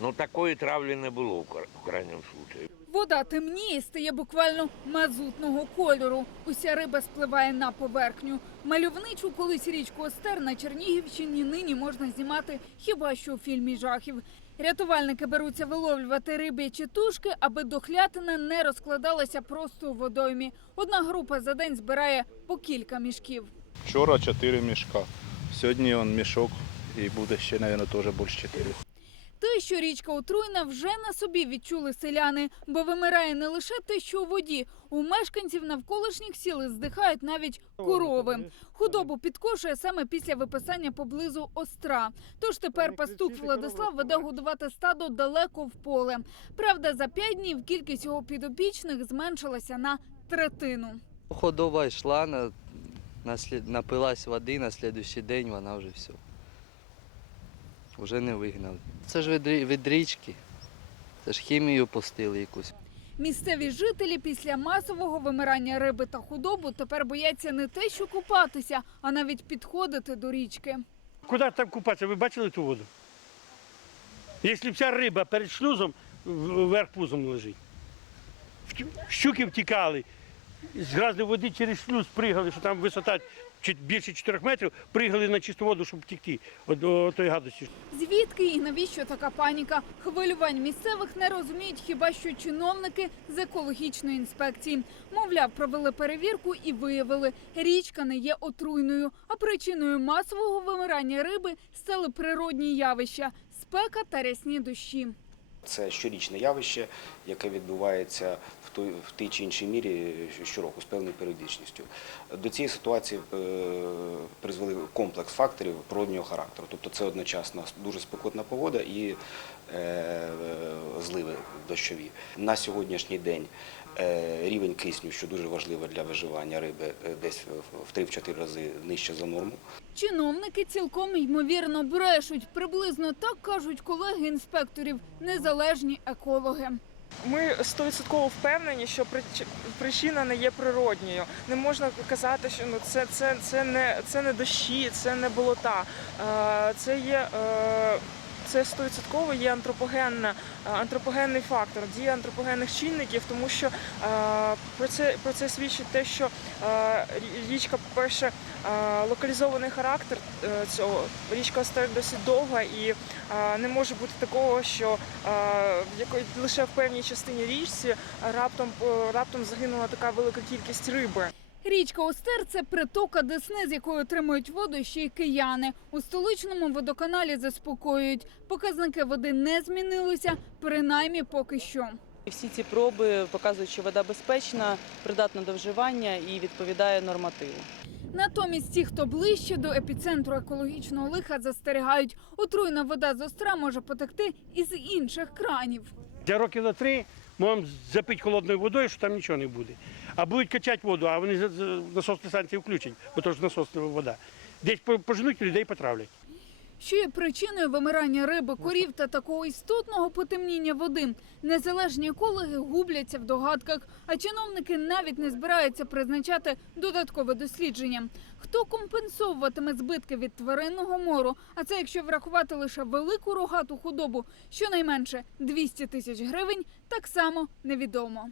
Но такої травлі не було в крайньому случае. Вода темніє, стає буквально мазутного кольору. Уся риба спливає на поверхню. Мальовничу колись річку Остер на Чернігівщині нині можна знімати хіба що у фільмі жахів. Рятувальники беруться виловлювати риб'ячі тушки, аби дохлятина не розкладалася просто у водоймі. Одна група за день збирає по кілька мішків. Вчора 4 мішка. Сьогодні он мішок і буде ще, мабуть, теж більше 4. Те, що річка отруйна, вже на собі відчули селяни, бо вимирає не лише те, що у воді. У мешканців навколишніх сіл здихають навіть корови. Худобу підкошує саме після виписання поблизу остра. Тож тепер пастух Владислав веде годувати стадо далеко в поле. Правда, за п'ять днів кількість його підопічних зменшилася на третину. Ходова йшла, на, на слід, напилась води, на слідуючий день вона вже все. Вже не вигнали. Це ж від, від річки. Це ж хімію пустили якусь. Місцеві жителі після масового вимирання риби та худобу тепер бояться не те, що купатися, а навіть підходити до річки. Куди там купатися? Ви бачили ту воду? Якщо вся риба перед шлюзом вверх пузом лежить. Щуки втікали, з грязної води через шлюз пригали, що там висота більше 4 метрів, пригали на чисту воду, щоб втекти від від тої гадості. Звідки і навіщо така паніка? Хвилювань місцевих не розуміють хіба що чиновники з екологічної інспекції. Мовляв, провели перевірку і виявили, річка не є отруйною, а причиною масового вимирання риби стали природні явища спека та рясні дощі. Це щорічне явище, яке відбувається в той в тій чи іншій мірі щороку з певною періодичністю. До цієї ситуації е, призвели комплекс факторів природнього характеру. Тобто це одночасно дуже спекотна погода і зливи дощові. На сьогоднішній день е, рівень кисню, що дуже важливо для виживання риби, е, десь в 3-4 рази нижче за норму. Чиновники цілком ймовірно брешуть. Приблизно так кажуть колеги інспекторів, незалежні екологи. Ми стовідсотково впевнені, що причина не є природньою. Не можна казати, що ну це, це, це не це не дощі, це не болота. Е, Це є е, це стовідсотково є антропогенна, е, антропогенний фактор, дія антропогенних чинників, тому що е, про це про це свідчить те, що е, річка, по-перше, локалізований характер цього річка Остер досить довга і не може бути такого, що в лише в певній частині річці раптом раптом загинула така велика кількість риби. Річка Остер це притока Десни, з якої отримують воду ще й кияни. У столичному водоканалі заспокоюють. Показники води не змінилися, принаймні поки що. Всі ці проби показують, що вода безпечна, придатна до вживання і відповідає нормативу. Натомість ті, хто ближче до епіцентру екологічного лиха, застерігають, отруйна вода з Остра може потекти із інших кранів. За років на три можемо запити холодною водою, що там нічого не буде. А будуть качати воду, а вони насосні станції включать, бо то ж насосна вода. Десь поженуть людей потравлять. Що є причиною вимирання риби, корів та такого істотного потемніння води? Незалежні екологи губляться в догадках, а чиновники навіть не збираються призначати додаткове дослідження. Хто компенсовуватиме збитки від тваринного мору? А це якщо врахувати лише велику рогату худобу, щонайменше 200 тисяч гривень, так само невідомо.